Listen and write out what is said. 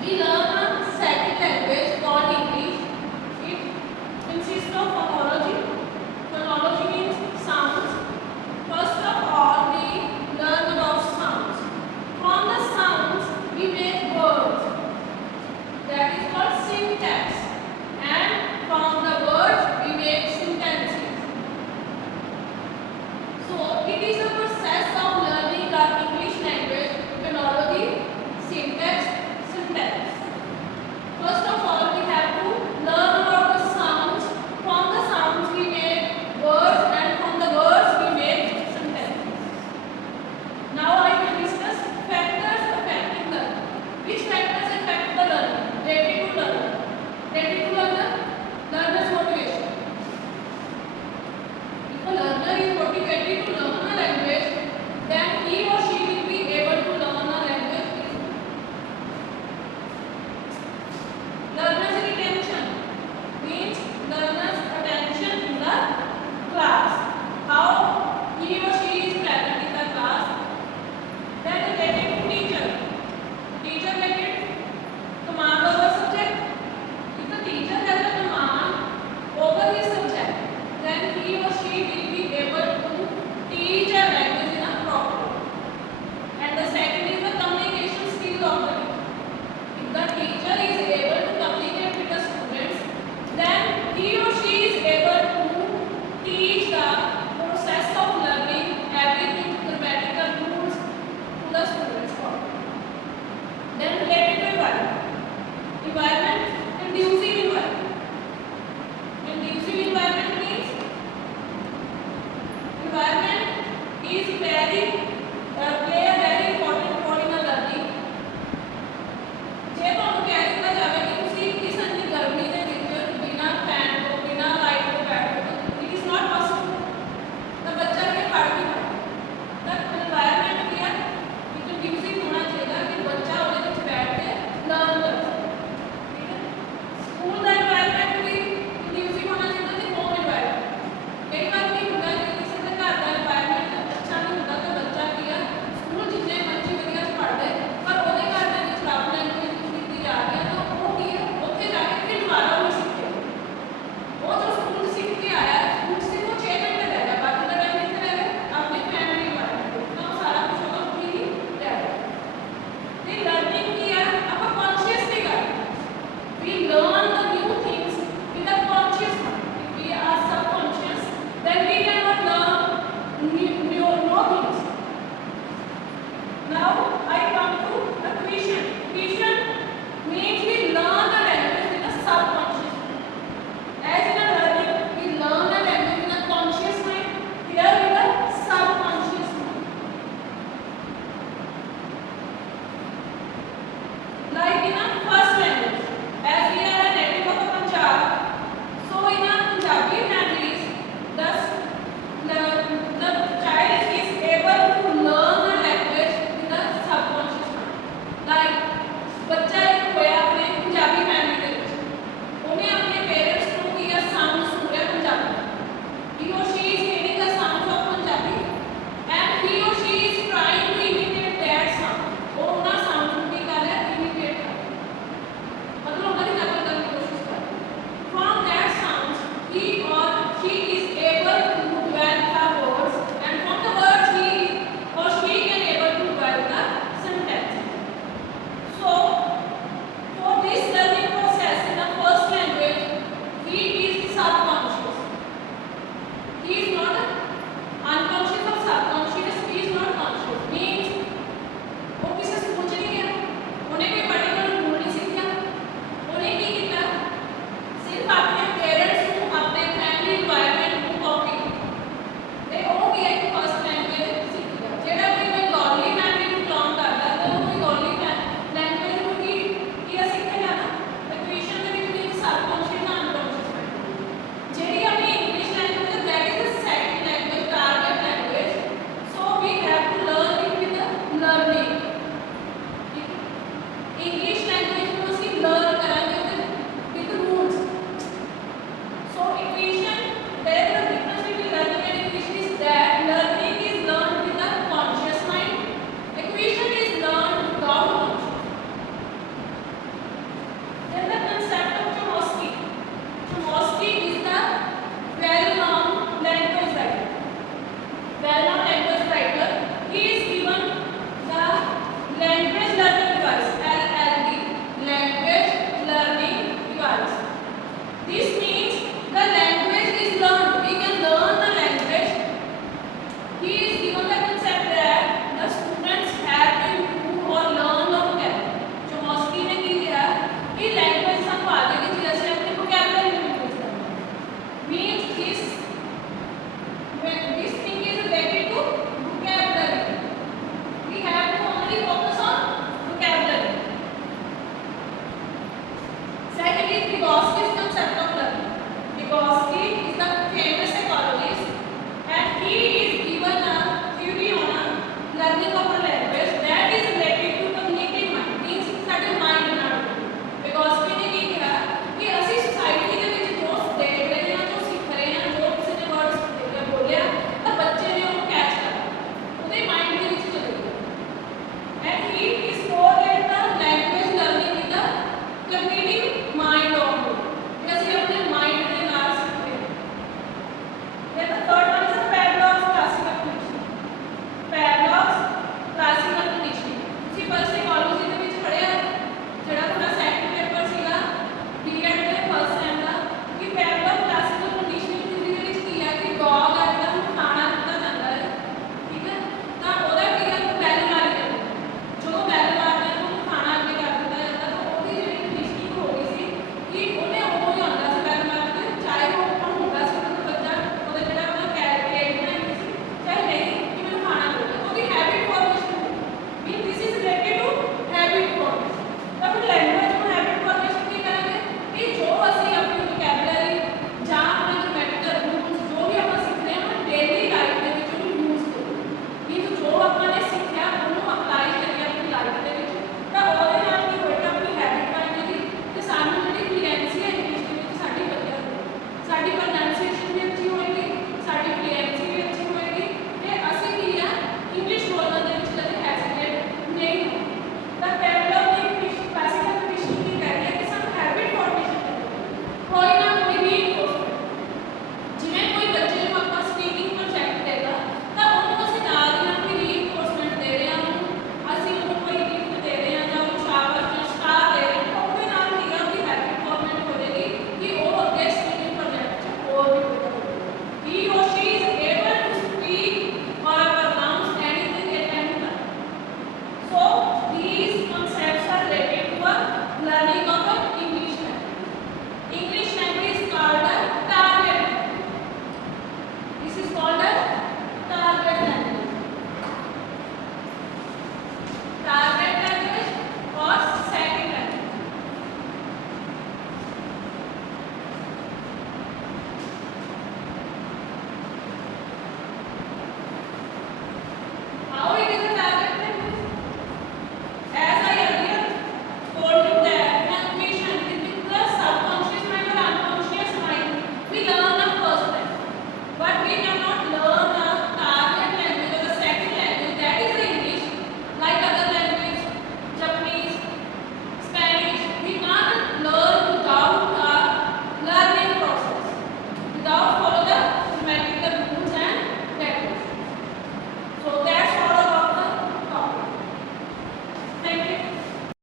We love